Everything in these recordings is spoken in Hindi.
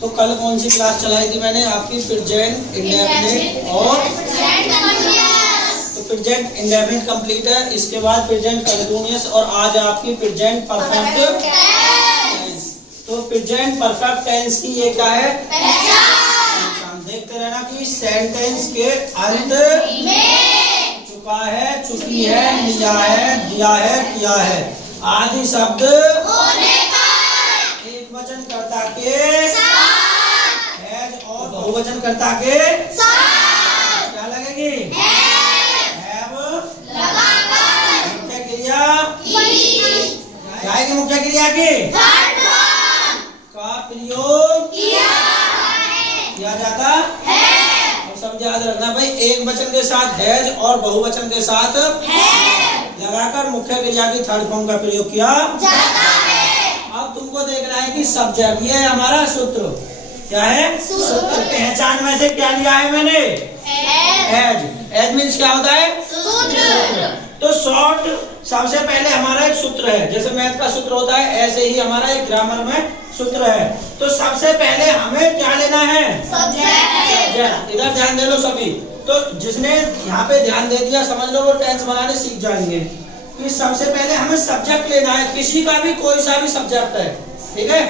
तो कल कौन सी क्लास चलाई थी मैंने आपकी? प्रेजेंट इंडेफिनिट और तो प्रेजेंट इंडेफिनिट कंप्लीट है, इसके बाद प्रेजेंट कंटिन्यूअस और आज आपकी प्रेजेंट परफेक्ट टेंस। तो प्रेजेंट परफेक्ट टेंस की ये क्या है? पहचान। देखते रहना कि सेंटेंस के अंत में चुका है, चुकी है, लिया है, दिया है, किया है आदि शब्द होने का एक वचन कर्ता के हैज और बहुवचन कर्ता के क्या लगेगी? हैव लगाकर मुख्य क्रिया क्या है? मुख्य क्रिया की का प्रयोग किया जाता है। और सब याद रखना भाई, एक वचन के साथ हैज और बहुवचन के साथ लगाकर मुख्य क्रिया की थर्ड फॉर्म का प्रयोग किया जाता है। अब तुमको देखना है कि सब्जेक्ट, ये हमारा सूत्र क्या है? सूत्र। पहचान में से क्या लिया है मैंने? एज। एज मीन्स क्या होता है? सूत्र। तो शॉर्ट सबसे पहले हमारा एक सूत्र है, जैसे मैथ का सूत्र होता है ऐसे ही हमारा एक ग्रामर में सूत्र है। तो सबसे पहले हमें क्या लेना है? सब्जेक्ट। इधर ध्यान दे लो सभी। तो जिसने यहाँ पे ध्यान दे दिया समझ लो वो टेंस बनाने सीख जाएंगे। कि सबसे पहले हमें सब्जेक्ट लेना है, किसी का भी कोई सा भी सब्जेक्ट है, ठीक है?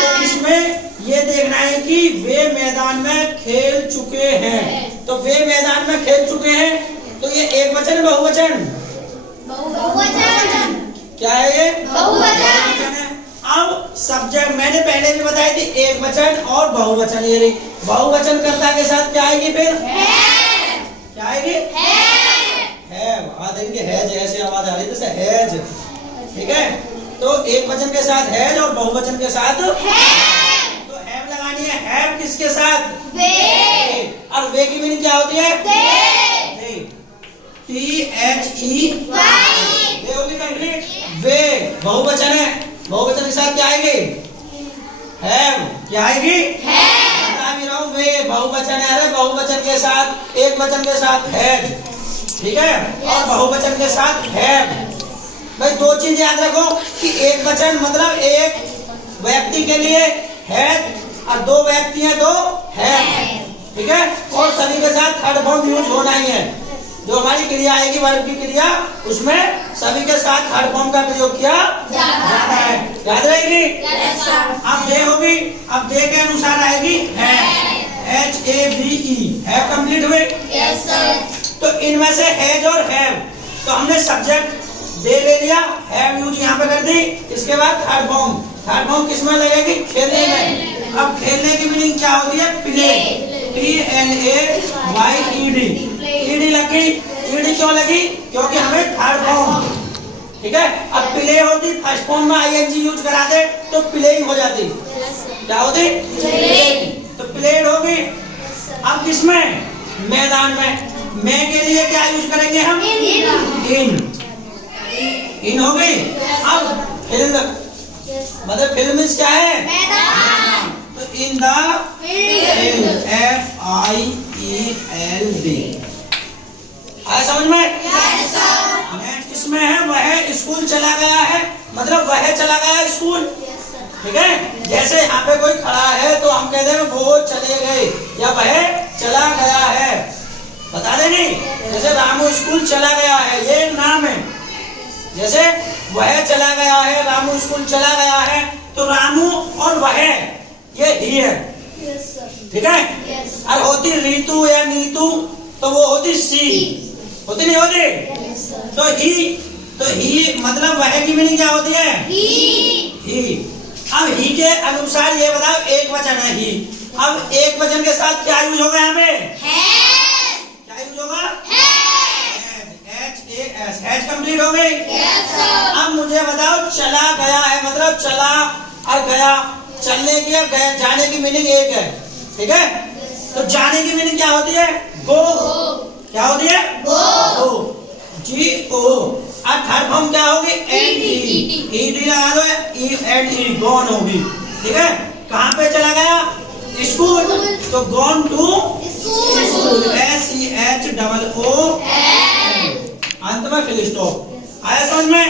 तो इसमें ये देखना है कि वे मैदान में खेल चुके हैं। तो वे मैदान में खेल चुके हैं, तो ये एक वचन है बहुवचन? बहुवचन। क्या है ये? बहुवचन है। अब सब्जेक्ट मैंने पहले भी बताई थी, एक वचन और बहुवचन। ये रही बहुवचन कर्ता के साथ क्या आएगी फिर? क्या आएगी? देखिए हैज, ऐसे आवाज आ रही है जैसे हैज, ठीक है? तो एक वचन के साथ हैज और बहुवचन के साथ तो हैव लगानी है। हैव किसके साथ? वे। और वे की मीनिंग क्या होती है? THE वे होगी कंप्लीट। वे बहुवचन है, बहुवचन के साथ क्या आएगी? हैव। क्या आएगी? बता भी रहा हूँ, वे बहुवचन है। अरे बहुवचन के साथ, एक वचन के साथ हैज, ठीक है? और बहुवचन के साथ हैव। भाई दो चीज याद रखो कि एक वचन मतलब एक व्यक्ति के लिए हैज और दो व्यक्ति हैं तो हैव, ठीक है? और सभी के साथ थर्ड फॉर्म यूज होना ही है। जो हमारी क्रिया आएगी वर्ब की क्रिया, उसमें सभी के साथ थर्ड फॉर्म का प्रयोग किया जाता है। याद रहेगी? अब दे होगी, अब दे के अनुसार आएगी HAVE। हैव कंप्लीट हुए? तो इनमें से हैज और हैव, तो हमने सब्जेक्ट दे ले लिया, हैव यूज यहाँ पे कर दी। इसके बाद थर्ड फॉर्म किसमें लगेगी? खेलने में। अब खेलने की मीनिंग क्या होती है? प्ले। PLAYED। ईडी लगी। ईडी क्यों लगी? क्योंकि हमें थर्ड फॉर्म, ठीक है? अब प्ले होती फर्स्ट फॉर्म में ING यूज करा दे तो प्लेइंग हो जाती। क्या होती? तो प्लेड होगी। अब किसमें? मैदान में। मैं के लिए क्या यूज करेंगे हम? इन हो गई। अब फिल्म मतलब फिल्म क्या है? मैदान। तो इन द FIELD आया समझ में? नेक्स्ट किसमें है? वह स्कूल चला गया है, मतलब वह चला गया स्कूल, ठीक है? जैसे यहाँ पे कोई खड़ा है तो हम कहते हैं वो चले गए या वह चला गया है, बता देंगे। जैसे रामू स्कूल चला गया है, ये नाम है। जैसे वह चला गया है, रामू स्कूल चला गया है, तो रामू और वह ये ही है, ठीक है? और होती रीतू या नीतू तो वो होती सी, होती नहीं होती? तो ही मतलब वह की मीनिंग क्या होती है? ही। अब ही के अनुसार ये बताओ, एक वचन है ही। अब एक वचन के साथ क्या यूज होगा यहाँ पे? क्या यूज होगा? हैज कंप्लीट हो गई। अब मुझे बताओ, चला गया है मतलब चला और गया, चलने की और जाने की मीनिंग एक है, ठीक है? तो जाने की मीनिंग क्या होती है? गो। क्या होती है? गो। GO। और थर्ड फॉर्म क्या होगी? ED लगा दो, END गॉन होगी, ठीक है? कहाँ पे चला गया? स्कूल, तो गॉन टू स्कूल। SEHOO अंत में फिल स्टॉप। आया समझ में?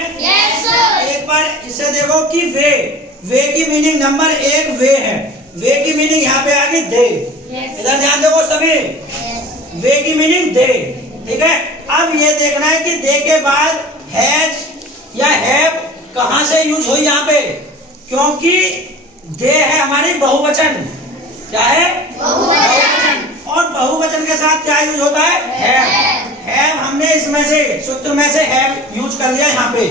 एक बार इसे देखो कि वे की मीनिंग नंबर 1 वे है, वे की मीनिंग यहाँ पे आ गई दे। इधर ध्यान देखो सभी, वे की मीनिंग दे, ठीक है। अब ये देखना है कि दे के बाद हैज या हैव कहां से यूज हुई यहाँ पे, क्योंकि दे है हमारी बहुवचन। क्या है? बहुवचन। और बहुवचन के साथ क्या यूज होता है? हैव। हैव हमने इसमें से सूत्र में से हैव यूज कर लिया यहाँ पे,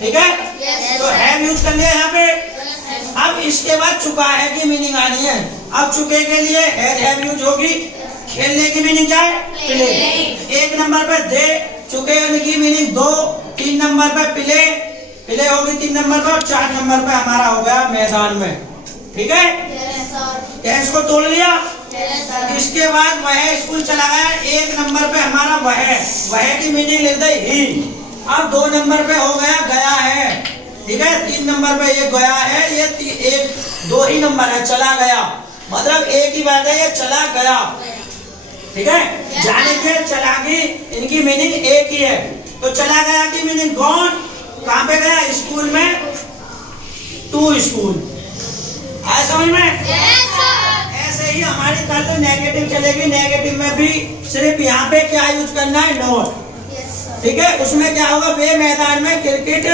ठीक है। तो हैव यूज कर लिया यहाँ पे। अब इसके बाद चुका है की मीनिंग आनी है। अब चुके के लिए हैज हैव यूज होगी। खेलने की मीनिंग क्या है? प्ले। एक नंबर पे दे, चुके की मीनिंग दो, 3 नंबर पे प्ले, प्ले होगी 3 नंबर पे, और 4 नंबर पे हमारा हो गया मैदान में, ठीक है। क्या इसको तोड़ लिया? इसके बाद वह स्कूल चला गया। 1 नंबर पे हमारा वह की मीनिंग लिख दे ही। अब 2 नंबर पे हो गया गया है, ठीक है। 3 नंबर पे ये गया है, ये 2 ही नंबर है, चला गया, मतलब एक ही बात है, ये चला गया, ठीक है। जाने के चला की इनकी मीनिंग एक ही है। तो चला गया की मीनिंग गॉन, कहाँ पे गया? स्कूल में, टू स्कूल। आया समझ में? ऐसे ही हमारी कल नेगेटिव चलेगी। नेगेटिव में भी सिर्फ यहाँ पे क्या यूज करना है? नॉट, ठीक है। उसमें क्या होगा? वे मैदान में क्रिकेट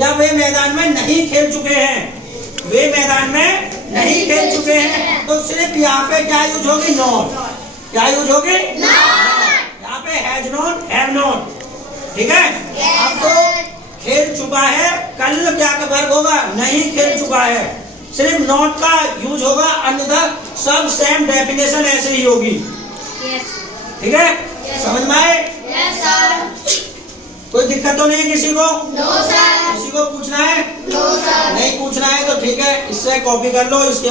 या वे मैदान में नहीं खेल चुके हैं, वे मैदान में नहीं खेल चुके हैं। तो सिर्फ यहाँ पे क्या यूज होगी? नॉट। क्या यूज होगी? यहाँ पे हैज नॉट, हैव नॉट, ठीक है। अब तो खेल चुका है, कल क्या का वर्ग होगा? नहीं खेल चुका है। सिर्फ नॉट का यूज होगा, अन्यथा सब सेम डेफिनेशन ऐसे ही होगी, ठीक है। समझ में आए? कोई दिक्कत तो नहीं किसी को? किसी को पूछना है? नहीं पूछना है तो ठीक है, इससे कॉपी कर लो। इसके